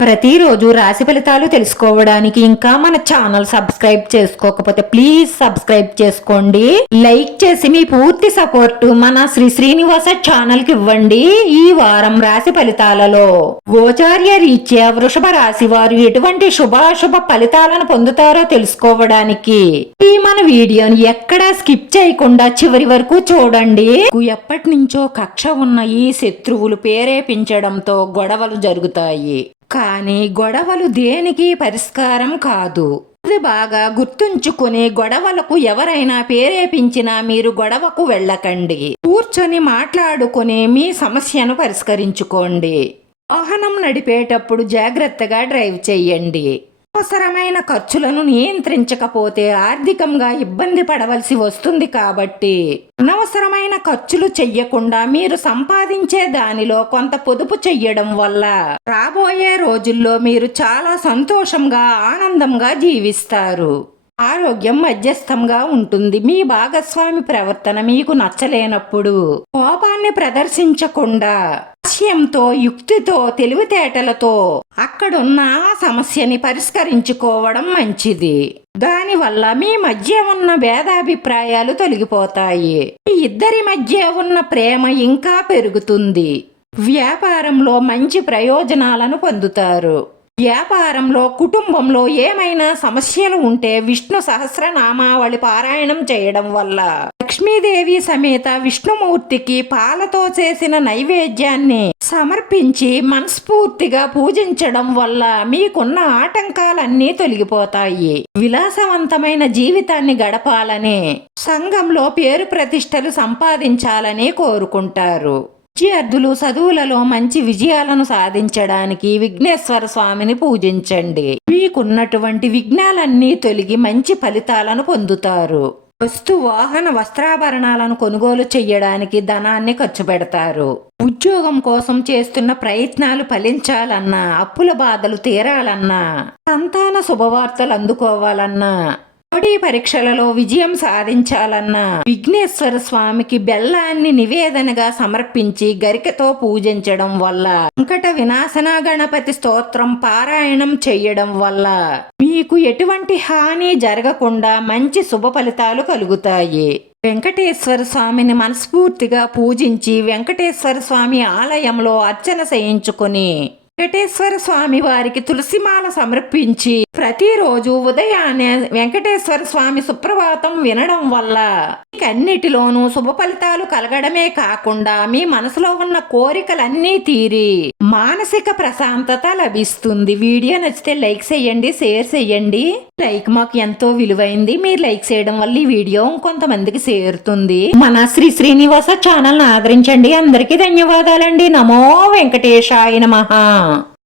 ప్రతిరోజు రాశి ఫలితాలు తెలుసుకోవడానికి ఇంకా మన ఛానల్ సబ్స్క్రైబ్ చేసుకోకపోతే ప్లీజ్ సబ్స్క్రైబ్ చేసుకోండి. లైక్ చేసి మీ పూర్తి సపోర్ట్ మన శ్రీ శ్రీనివాస ఛానల్కి ఇవ్వండి ఈ వారం రాశి ఫలితాలలో. గోచార్య రీత్యా వృషభ రాశి వారు ఎటువంటి శుభాశుభ ఫలితాలను పొందుతారో తెలుసుకోవడానికి ఈ మన వీడియోని ఎక్కడా స్కిప్ చేయకుండా చివరి వరకు చూడండి. ఎప్పటి నుంచో కక్ష ఉన్న ఈ శత్రువులు పేరేపించడంతో గొడవలు జరుగుతాయి. కానీ గొడవలు దేనికి పరిష్కారం కాదు. ఇది బాగా గుర్తుంచుకుని గొడవలకు ఎవరైనా పేరేపించినా మీరు గొడవకు వెళ్ళకండి. కూర్చొని మాట్లాడుకుని మీ సమస్యను పరిష్కరించుకోండి. వాహనం నడిపేటప్పుడు జాగ్రత్తగా డ్రైవ్ చేయండి. అవసరమైన ఖర్చులను నియంత్రించకపోతే ఆర్థికంగా ఇబ్బంది పడవలసి వస్తుంది కాబట్టి అనవసరమైన ఖర్చులు చెయ్యకుండా మీరు సంపాదించే దానిలో కొంత పొదుపు చెయ్యడం వల్ల రాబోయే రోజుల్లో మీరు చాలా సంతోషంగా ఆనందంగా జీవిస్తారు. ఆరోగ్యం మధ్యస్థంగా ఉంటుంది. మీ భాగస్వామి ప్రవర్తన మీకు నచ్చలేనప్పుడు కోపాన్ని ప్రదర్శించకుండా హాస్యంతో యుక్తితో తెలివితేటలతో అక్కడున్న ఆ సమస్యని పరిష్కరించుకోవడం మంచిది. దానివల్ల మీ మధ్య ఉన్న భేదాభిప్రాయాలు తొలగిపోతాయి. మీ ఇద్దరి మధ్య ఉన్న ప్రేమ ఇంకా పెరుగుతుంది. వ్యాపారంలో మంచి ప్రయోజనాలను పొందుతారు. వ్యాపారంలో కుటుంబంలో ఏమైనా సమస్యలు ఉంటే విష్ణు సహస్రనామావళి పారాయణం చేయడం వల్ల. లక్ష్మీదేవి సమేత విష్ణుమూర్తికి పాలతో చేసిన నైవేద్యాన్ని సమర్పించి మనస్ఫూర్తిగా పూజించడం వల్ల మీకున్న ఆటంకాలన్నీ తొలగిపోతాయి. విలాసవంతమైన జీవితాన్ని గడపాలని సంఘంలో పేరు ప్రతిష్టలు సంపాదించాలని కోరుకుంటారు. విద్యార్థులు చదువులలో మంచి విజయాలను సాధించడానికి విఘ్నేశ్వర స్వామిని పూజించండి. మీకున్నటువంటి విఘ్నాలన్నీ తొలగి మంచి ఫలితాలను పొందుతారు. వస్తు వాహన వస్త్రాభరణాలను కొనుగోలు చేయడానికి ధనాన్ని ఖర్చు పెడతారు. ఉద్యోగం కోసం చేస్తున్న ప్రయత్నాలు ఫలించాలన్నా అప్పుల బాధలు తీరాలన్నా సంతాన శుభవార్తలు అందుకోవాలన్నా పోటీ పరీక్షలలో విజయం సాధించాలన్న విఘ్నేశ్వర స్వామికి బెల్లాన్ని నివేదనగా సమర్పించి గరికతో పూజించడం వల్ల వెంకట వినాశన గణపతి స్తోత్రం పారాయణం చేయడం వల్ల మీకు ఎటువంటి హాని జరగకుండా మంచి శుభ ఫలితాలు కలుగుతాయి. వెంకటేశ్వర స్వామిని మనస్ఫూర్తిగా పూజించి వెంకటేశ్వర స్వామి ఆలయంలో అర్చన చేయించుకుని వెంకటేశ్వర స్వామి వారికి తులసిమాల సమర్పించి ప్రతిరోజు ఉదయాన్నే వెంకటేశ్వర స్వామి సుప్రభాతం వినడం వల్ల అన్నిటిలోనూ శుభ ఫలితాలు కలగడమే కాకుండా మీ మనసులో ఉన్న కోరికలన్నీ తీరి మానసిక ప్రశాంతత లభిస్తుంది. వీడియో నచ్చితే లైక్ చేయండి షేర్ చేయండి. లైక్ మాకు ఎంతో విలువైంది. మీరు లైక్ చేయడం వల్ల ఈ వీడియో కొంతమందికి చేరుతుంది. మన శ్రీ శ్రీనివాస ఛానల్ ఆదరించండి. అందరికీ ధన్యవాదాలండి. నమో వెంకటేశాయ మహా